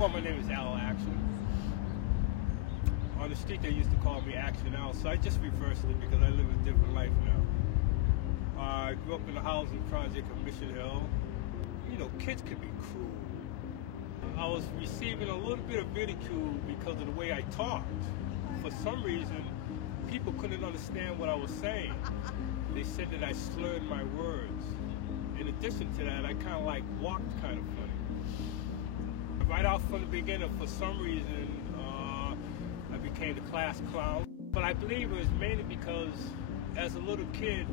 Well, my name is Al Action. On the street, they used to call me Action Al, so I just reversed it because I live a different life now. I grew up in the housing project of Mission Hill. You know, kids can be cruel. I was receiving a little bit of ridicule because of the way I talked. For some reason, people couldn't understand what I was saying. They said that I slurred my words. In addition to that, I kind of like walked kind of funny. Right out from the beginning, for some reason, I became the class clown. But I believe it was mainly because as a little kid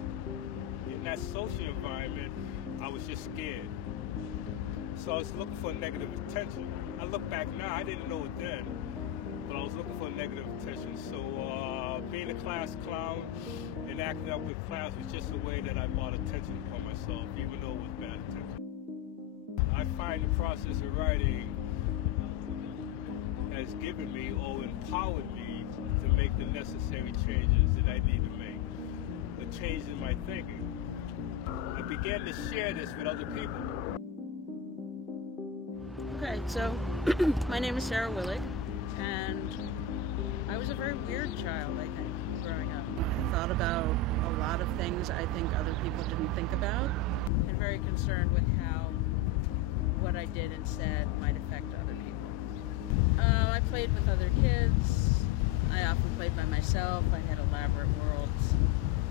in that social environment, I was just scared. So I was looking for negative attention. I look back now, I didn't know it then, but I was looking for negative attention. So being a class clown and acting up with class was just a way that I brought attention upon myself, even though it was bad attention. I find the process of writing has given me or empowered me to make the necessary changes that I need to make, a change in my thinking. I began to share this with other people. Okay, so my name is Sarah Willig, and I was a very weird child, I think, growing up. I thought about a lot of things I think other people didn't think about, and very concerned with how what I did and said might affect other people. I played with other kids. I often played by myself. I had elaborate worlds.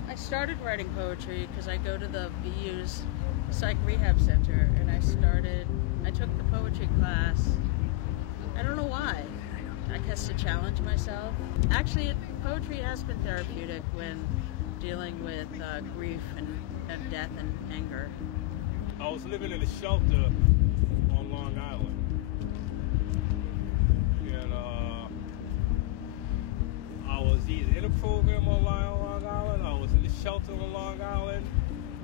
I started writing poetry because I go to the BU's Psych Rehab Center, and I took the poetry class. I don't know why. I guess to challenge myself. Actually, poetry has been therapeutic when dealing with grief and death and anger. I was living in a shelter on Long Island. And I was either in a program on Long Island, I was in the shelter on Long Island,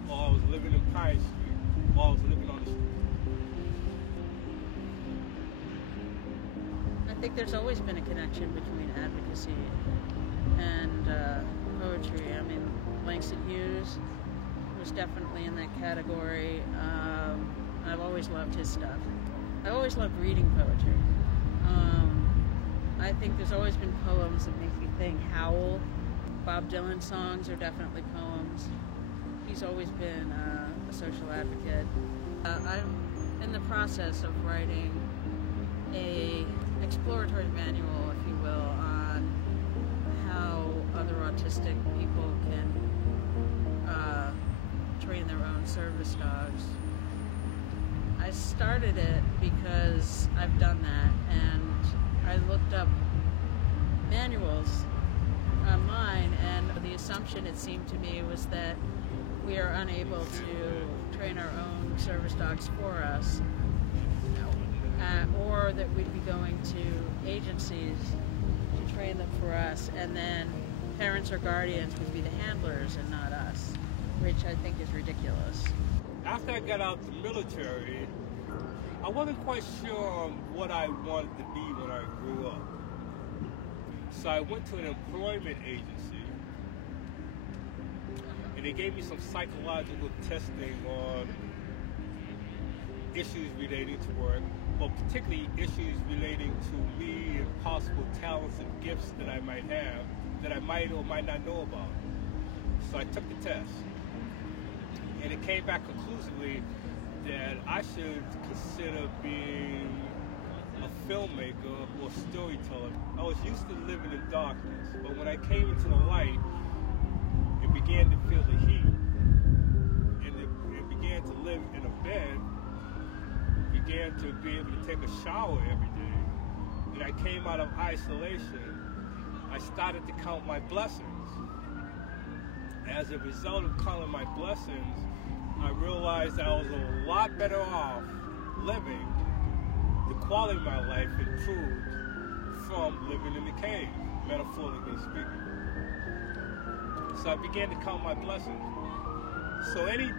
or I was living in Pine Street, or I was living on the street. I think there's always been a connection between advocacy and poetry. I mean, Langston Hughes was definitely in that category. I've always loved his stuff. I always loved reading poetry. I think there's always been poems that make me think. Howl, Bob Dylan songs are definitely poems. He's always been a social advocate. I'm in the process of writing a exploratory manual, if you will, on how other autistic people can train their own service dogs. I started it because I've done that, and I looked up manuals online, and the assumption, it seemed to me, was that we are unable to train our own service dogs for us, or that we'd be going to agencies to train them for us, and then parents or guardians would be the handlers and not us, which I think is ridiculous. After I got out the military, I wasn't quite sure what I wanted to be when I grew up. So I went to an employment agency, and they gave me some psychological testing on issues relating to work, but particularly issues relating to me and possible talents and gifts that I might have, that I might or might not know about. So I took the test, and it came back conclusively that I should consider being a filmmaker or storyteller. I was used to living in darkness, but when I came into the light and began to feel the heat, and began to live in a bed, began to be able to take a shower every day, and I came out of isolation, I started to count my blessings. As a result of counting my blessings, I realized I was a lot better off living. The quality of my life improved from living in the cave, metaphorically speaking. So I began to count my blessings. So any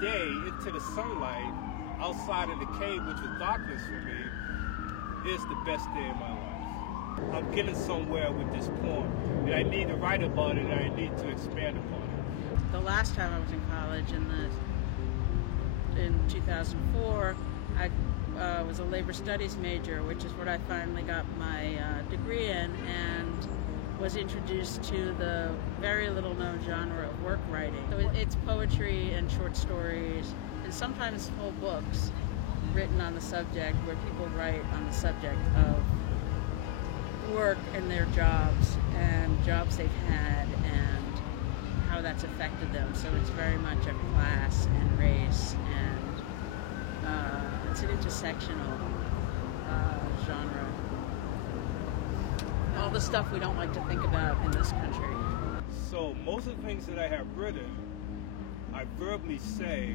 day into the sunlight outside of the cave, which was darkness for me, is the best day of my life. I'm getting somewhere with this poem, and I need to write about it, and I need to expand upon it. The last time I was in college, in 2004, I was a labor studies major, which is what I finally got my degree in, and was introduced to the very little known genre of work writing. So it's poetry and short stories, and sometimes whole books written on the subject, where people write on the subject of work and their jobs and jobs they've had and how that's affected them. So it's very much a class and race, and it's an intersectional genre. All the stuff we don't like to think about in this country. So most of the things that I have written, I verbally say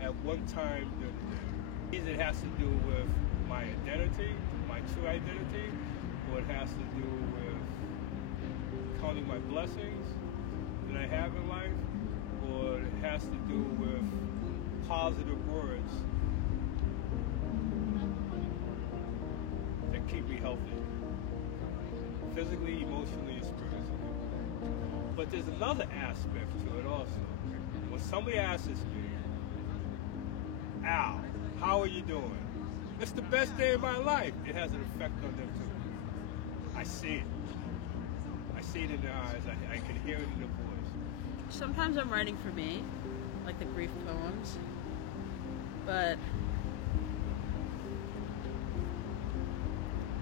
at one time during the day. Either it has to do with my identity, my true identity, or it has to do with counting my blessings that I have in life, or it has to do with positive words that keep me healthy, physically, emotionally, and spiritually. But there's another aspect to it also. When somebody asks me, Al, how are you doing? It's the best day of my life. It has an effect on them too. I see it. I see it in their eyes. I can hear it in their voice. Sometimes I'm writing for me, like the grief poems, but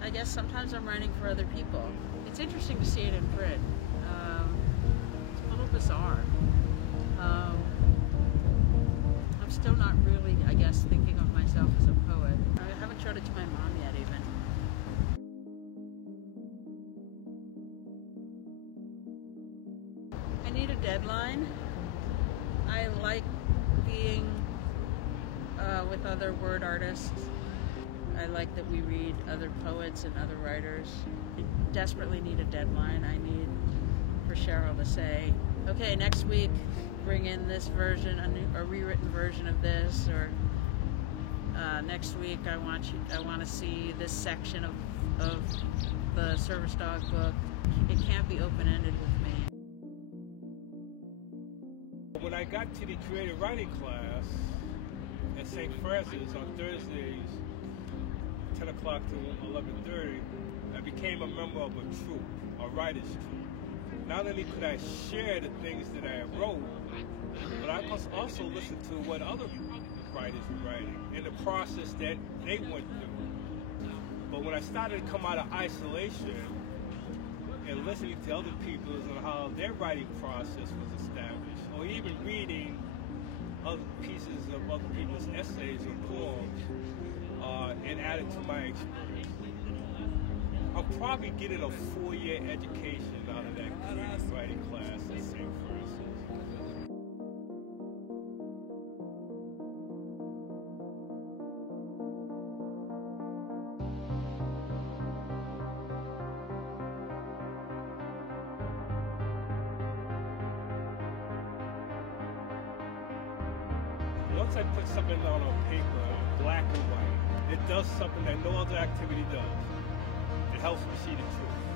I guess sometimes I'm writing for other people. It's interesting to see it in print. It's a little bizarre. I'm still not really, I guess, thinking of myself as a poet. I haven't showed it to my mom yet, even. I need a deadline. I like being with other word artists. I like that we read other poets and other writers. I desperately need a deadline. I need for Cheryl to say, okay, next week, bring in this version, a rewritten version of this, or next week I want to see this section of the Service Dog book. It can't be open-ended with me. When I got to the creative writing class at St. Francis on Thursdays, 10 o'clock to 11:30, I became a member of a troupe, a writer's troupe. Not only could I share the things that I wrote, but I could also listen to what other writers were writing and the process that they went through. But when I started to come out of isolation and listening to other people on how their writing process was established, or even reading other pieces of other people's essays or poems, and added to my experience, I'm probably getting a 4-year education out of that creative writing class at St. Francis. Once I put something down on paper, black and white, it does something that no other activity does. It helps me see the truth.